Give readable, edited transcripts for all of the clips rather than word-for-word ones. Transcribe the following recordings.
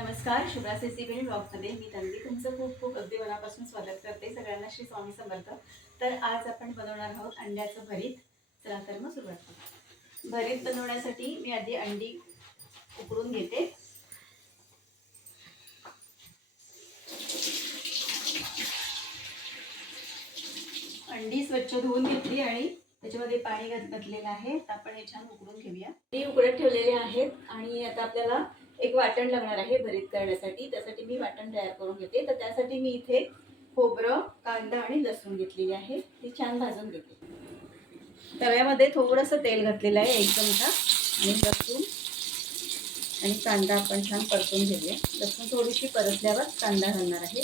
नमस्कार. शुभ्रा रेसिपी ब्लॉगमध्ये मी तन्वी तुमचं खूप खूप अगदी मनापासून स्वागत करते. सगळ्यांना श्री स्वामी समर्थ. तर आज आपण बनवणार आहोत अंड्याचं भरीत. चला तर मग सुरुवात करू. भरीत बनवण्यासाठी मी आधी अंडी उकडून घेते. अंडी स्वच्छ धुवून घेतली आणि त्याच्यामध्ये पाणी घातलेलं आहे. तर आपण हे छान उकडून घेऊया. अंडी उकडत ठेवलेले आहेत आणि आता आपल्याला एक वाटण लागणार आहे भरीत करण्यासाठी. त्यासाठी मी वाटण तयार करून घेते. तर त्यासाठी मी इथे खोबरं, कांदा आणि लसूण घेतलेली आहे. ती छान भाजून घेते. तव्यामध्ये थोडंसं तेल घातलेलं आहे, 1 चमचा, आणि लसूण आणि कांदा आपण छान परतून घेऊया. लसूण थोडीशी परतल्यावर कांदा घालणार आहे.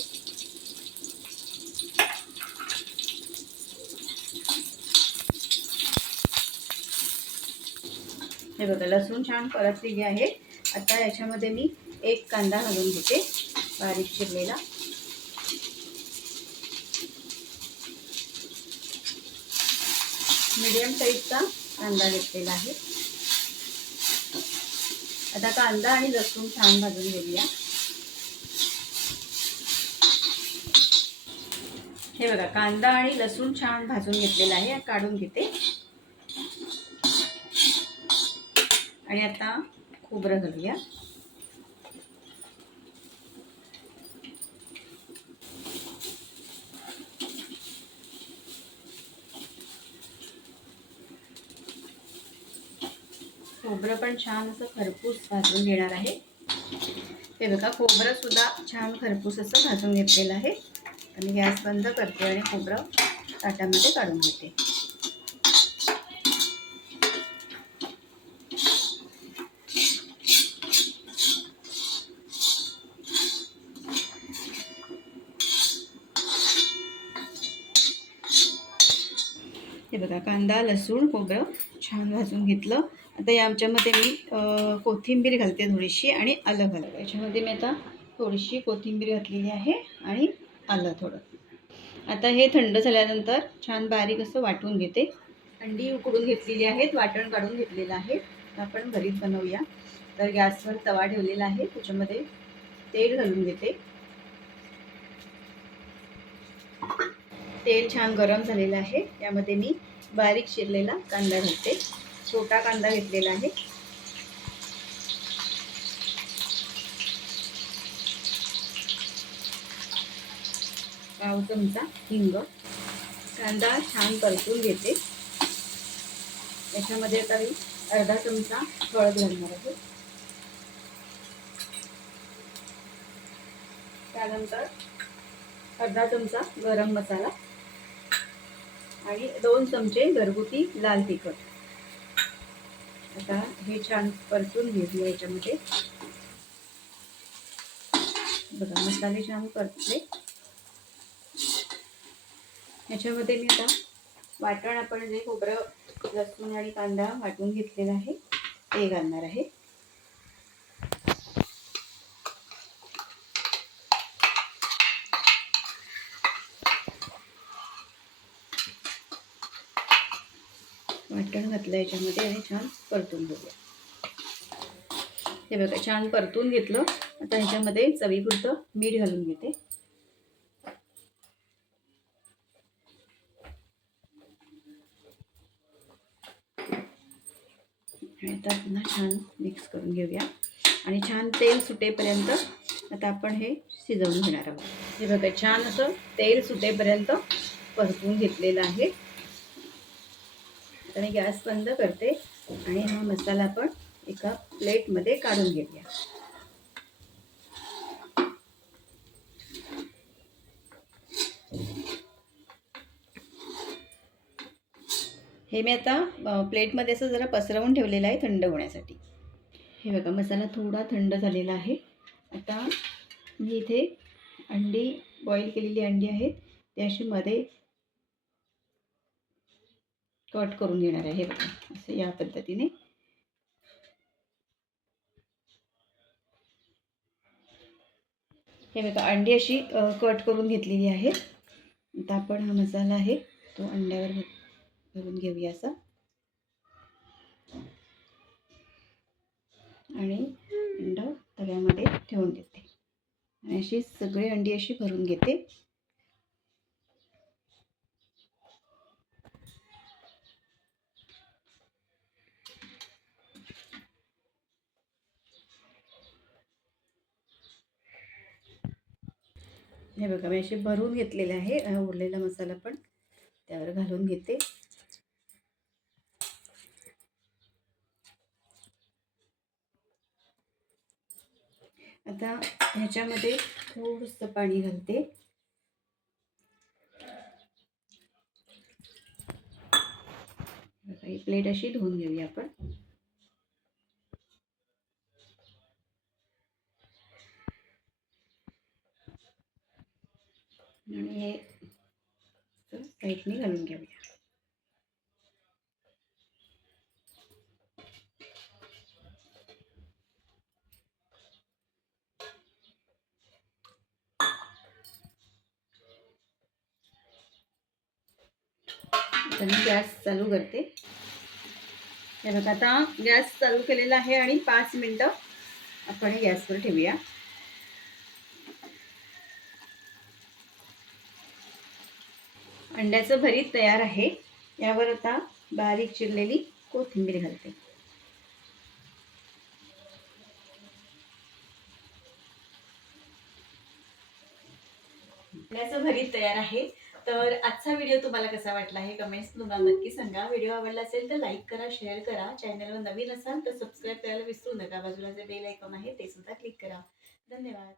हे बघा, लसूण छान परतलेली आहे. आता याच्यामध्ये मी 1 कांदा घालून घेते, बारीक चिरलेला. मीडियम साईजचा कांदा घेतलेला आहे. आता कांदा आणि लसूण छान भाजून घेऊया. हे बघा, कांदा आणि लसूण छान भाजून घेतलेला आहे. काढून घेते. आणि आता खोबरं घालूया. खोबरं पण छान असं खरपूस भाजून घेणार आहे. हे बघा, खोबरं सुद्धा छान खरपूस असं भाजून घेतलेलं आहे. आणि गॅस बंद करते आणि खोबरं ताटामध्ये काढून घेते. हे बघा, कांदा, लसूण, खोबरं छान भाजून घेतलं. आता याच्यामध्ये मी कोथिंबीर घालते थोडीशी आणि आलं घालते. याच्यामध्ये मी आता थोडीशी कोथिंबीर घातलेली आहे आणि आलं थोडं. आता हे थंड झाल्यानंतर छान बारीक असं वाटून घेते. अंडी उकडून घेतलेली आहेत, वाटण काढून घेतलेलं आहे. आपण भरीत बनवूया. तर गॅसवर तवा ठेवलेला आहे, त्याच्यामध्ये तेल घालून घेते. तेल छान गरम झालेलं आहे. यामध्ये मी बारीक चिरलेला कांदा घालते. छोटा कांदा घेतलेला आहे. पाव चमचा हिंग. कांदा छान परतून घेते. याच्यामध्ये आता मी अर्धा चमचा हळद घालणार आहे. त्यानंतर अर्धा चमचा गरम मसाला आणि 2 चमचे घरगुती लाल तिखट. आता हे छान परतून घेऊया. याच्यामध्ये बघा, मसाले छान परतले. याच्यामध्ये मी आता वाटण, आपण जे खोबरं, लसूण आणि कांदा वाटून घेतलेला आहे ते घालणार आहे. वाटण घातलं याच्यामध्ये आणि छान परतून घेऊया. हे बघा, छान परतून घेतलं. आता ह्याच्यामध्ये चवीपुरतं मीठ घालून घेते. आणि आता पुन्हा छान मिक्स करून घेऊया. आणि छान तेल सुटेपर्यंत आता आपण हे शिजवून घेणार आहोत. हे बघा, छान असं तेल सुटेपर्यंत परतून घेतलेलं आहे. आणि गॅस बंद करते आणि हा मसाला आपण एका प्लेटमध्ये काढून घेऊया. हे मी आता प्लेटमध्ये असं जरा पसरवून ठेवलेलं आहे थंड होण्यासाठी. हे बघा, मसाला थोडा थंड झालेला आहे. आता मी इथे अंडी, बॉईल केलेली अंडी आहेत, ते अशी मध्ये कट करून घेणार आहे. हे बघा, असं या पद्धतीने. हे बघा, अंडी अशी कट करून घेतलेली आहे. आता आपण हा मसाला आहे तो अंड्यावर घालून घेऊया असा. आणि अंडा तव्यामध्ये ठेवून देते. अशी सगळी अंडी अशी भरून घेते. हे बघा मी असे भरून घेतलेले आहे. उरलेला मसाला पण त्यावर घालून घेते. आता ह्याच्यामध्ये थोडंसं पाणी घालते. ही प्लेट अशी धुवून घेऊया आपण. आणि हे साईडने घालून घेऊया. आता मी गॅस चालू करते. हे बघा आता गॅस चालू केलेला आहे आणि 5 मिनिटं आपण गॅसवर ठेवूया. अंड्याचं भरीत तयार आहे. यावर आता बारीक चिरलेली कोथिंबीर घालते. अंड्याचं भरीत तयार आहे. तर आजचा व्हिडिओ तुम्हाला कसा वाटला आहे कमेंट्स तुम्हाला नक्की सांगा. व्हिडिओ आवडला असेल तर लाईक करा, शेअर करा. चॅनलवर नवीन असाल तर सबस्क्राईब करायला विसरू नका. बाजूला जे बेल आयकॉन आहे ते सुद्धा क्लिक करा. धन्यवाद.